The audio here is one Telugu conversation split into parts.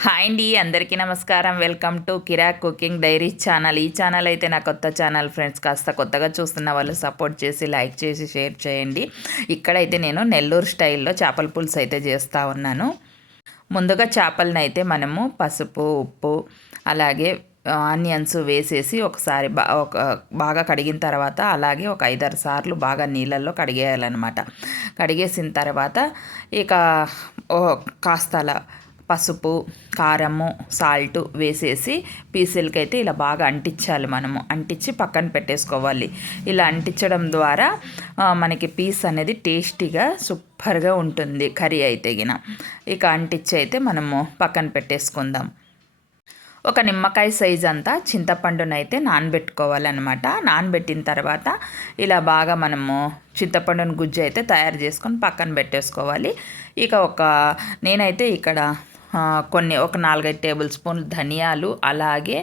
హాయ్ అండి, అందరికీ నమస్కారం. Welcome to Kirak cooking diaries channel. ఈ ఛానల్ అయితే నా కొత్త ఛానల్ ఫ్రెండ్స్. కాస్త కొత్తగా చూస్తున్న వాళ్ళు సపోర్ట్ చేసి లైక్ చేసి షేర్ చేయండి. ఇక్కడైతే నేను నెల్లూరు స్టైల్లో చేపల పులుసు అయితే చేస్తూ ఉన్నాను. ముందుగా చేపలను అయితే మనము పసుపు, ఉప్పు, అలాగే ఆనియన్స్ వేసేసి ఒకసారి బాగా కడిగిన తర్వాత అలాగే ఒక 5-6 సార్లు బాగా నీళ్ళల్లో కడిగేయాలన్నమాట. కడిగేసిన తర్వాత ఇక కాస్త అలా పసుపు, కారము, సాల్ట్ వేసేసి పీసులకైతే ఇలా బాగా అంటించాలి. మనము అంటించి పక్కన పెట్టేసుకోవాలి. ఇలా అంటించడం ద్వారా మనకి పీస్ అనేది టేస్టీగా సూపర్గా ఉంటుంది. కర్రీ అయితే గిన ఇక అంటించి అయితే మనము పక్కన పెట్టేసుకుందాం. ఒక నిమ్మకాయ సైజ్ అంతా చింతపండునైతే నానబెట్టుకోవాలన్నమాట. నానబెట్టిన తర్వాత ఇలా బాగా మనము చింతపండుని గుజ్జు అయితే తయారు చేసుకొని పక్కన పెట్టేసుకోవాలి. ఇక నేనైతే ఇక్కడ ఒక 4-5 టేబుల్ స్పూన్లు ధనియాలు, అలాగే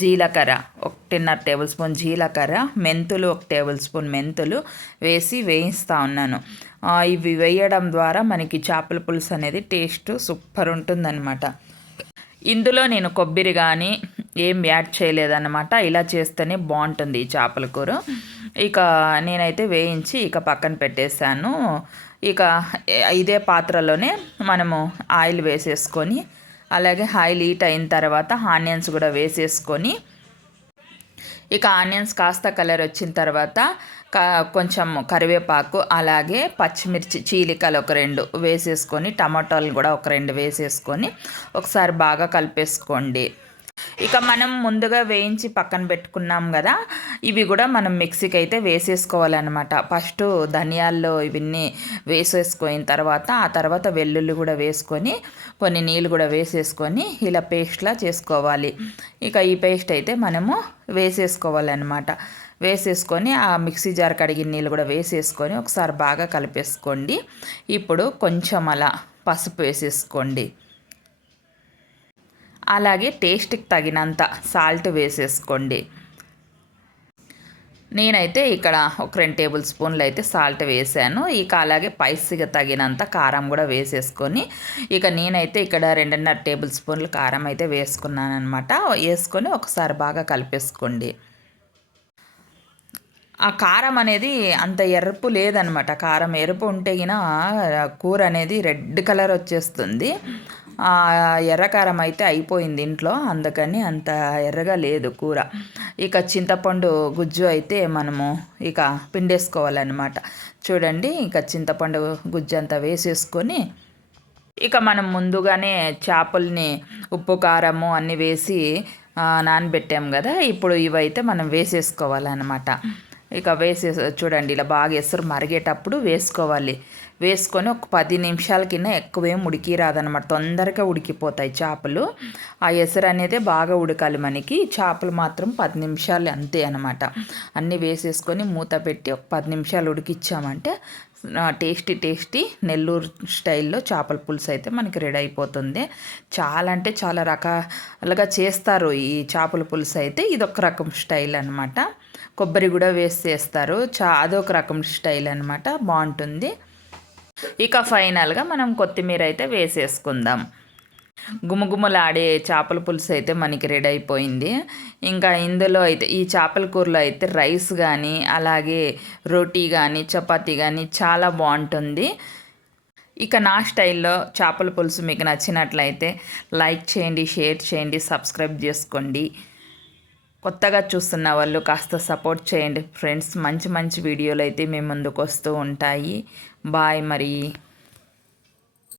జీలకర్ర 1.5 టేబుల్ స్పూన్ జీలకర్ర, మెంతులు 1 టేబుల్ స్పూన్ మెంతులు వేసి వేయిస్తూ ఉన్నాను. ఇవి వేయడం ద్వారా మనకి చేపల పులుసు అనేది టేస్ట్ సూపర్ ఉంటుందన్నమాట. ఇందులో నేను కొబ్బరి కానీ ఏం యాడ్ చేయలేదన్నమాట. ఇలా చేస్తేనే బాగుంటుంది ఈ చేపల కూర. ఇక నేనైతే వేయించి ఇక పక్కన పెట్టేశాను. ఇక ఇదే పాత్రలోనే మనము ఆయిల్ వేసేసుకొని, అలాగే ఆయిల్ హీట్ అయిన తర్వాత ఆనియన్స్ కూడా వేసేసుకొని, ఇక ఆనియన్స్ కాస్త కలర్ వచ్చిన తర్వాత కొంచెం కరివేపాకు, అలాగే పచ్చిమిర్చి చీలికలు ఒక 2 వేసేసుకొని, టమాటాలు కూడా ఒక 2 వేసేసుకొని ఒకసారి బాగా కలిపేసుకోండి. ఇక మనం ముందుగా వేయించి పక్కన పెట్టుకున్నాం కదా, ఇవి కూడా మనం మిక్సీకి అయితే వేసేసుకోవాలన్నమాట. ఫస్ట్ ధనియాల్లో ఇవన్నీ వేసేసుకున్న తర్వాత ఆ తర్వాత వెల్లుల్లి కూడా వేసుకొని కొన్ని నీళ్ళు కూడా వేసేసుకొని ఇలా పేస్ట్లా చేసుకోవాలి. ఇక ఈ పేస్ట్ అయితే మనము వేసేసుకోవాలన్నమాట. వేసేసుకొని ఆ మిక్సీ జార్ కడిగిన నీళ్ళు కూడా వేసేసుకొని ఒకసారి బాగా కలిపేసుకోండి. ఇప్పుడు కొంచెం అలా పసుపు వేసేసుకోండి. అలాగే టేస్ట్కి తగినంత సాల్ట్ వేసేసుకోండి. నేనైతే ఇక్కడ ఒక 2 టేబుల్ స్పూన్లు అయితే సాల్ట్ వేసాను. ఇక అలాగే స్పైసీగా తగినంత కారం కూడా వేసేసుకొని, ఇక నేనైతే ఇక్కడ 2.5 టేబుల్ స్పూన్లు కారం అయితే వేసుకున్నాను అనమాట. వేసుకొని ఒకసారి బాగా కలిపేసుకోండి. ఆ కారం అనేది అంత ఎరుపు లేదనమాట. కారం ఎరుపు ఉంటే గిన కూర అనేది రెడ్ కలర్ వచ్చేస్తుంది. ఎర్రకారం అయితే అయిపోయింది ఇంట్లో, అందుకని అంత ఎర్రగా లేదు కూర. ఇక చింతపండు గుజ్జు అయితే మనము ఇక పిండేసుకోవాలన్నమాట. చూడండి, ఇక చింతపండు గుజ్జు అంతా వేసేసుకొని, ఇక మనం ముందుగానే చేపల్ని ఉప్పు కారము అన్నీ వేసి నానబెట్టాం కదా, ఇప్పుడు ఇవైతే మనం వేసేసుకోవాలన్నమాట. ఇక చూడండి, ఇలా బాగా ఎసురు మరిగేటప్పుడు వేసుకోవాలి. వేసుకొని ఒక 10 నిమిషాల కింద ఎక్కువేం ఉడికి రాదనమాట. తొందరగా ఉడికిపోతాయి చేపలు. ఆ ఎసురు అనేది బాగా ఉడకాలి మనకి. చేపలు మాత్రం 10 నిమిషాలు అంతే అనమాట. అన్నీ వేసేసుకొని మూత పెట్టి ఒక 10 నిమిషాలు ఉడికిచ్చామంటే టేస్టీ నెల్లూరు స్టైల్లో చేపల పులుసు అయితే మనకి రెడీ అయిపోతుంది. చాలా అంటే చాలా రకాలుగా చేస్తారు ఈ చేపల పులుసు అయితే. ఇదొక రకం స్టైల్ అనమాట. కొబ్బరి కూడా వేసి చేస్తారు. అదొక రకం స్టైల్ అనమాట, బాగుంటుంది. ఇక ఫైనల్గా మనం కొత్తిమీర అయితే వేసేసుకుందాం. గుమగుమలాడే చేపల పులుసు అయితే మనకి రెడీ అయిపోయింది. ఇంకా ఇందులో అయితే ఈ చేపల కూరలో అయితే రైస్ కానీ, అలాగే రోటీ కానీ, చపాతీ కానీ చాలా బాగుంటుంది. ఇక నా స్టైల్లో చేపల పులుసు మీకు నచ్చినట్లయితే లైక్ చేయండి, షేర్ చేయండి, సబ్స్క్రైబ్ చేసుకోండి. కొత్తగా చూస్తున్న వాళ్ళు కాస్త సపోర్ట్ చేయండి ఫ్రెండ్స్. మంచి మంచి వీడియోలు అయితే మేము ముందుకు వస్తూ ఉంటాయి. బాయ్ మరి.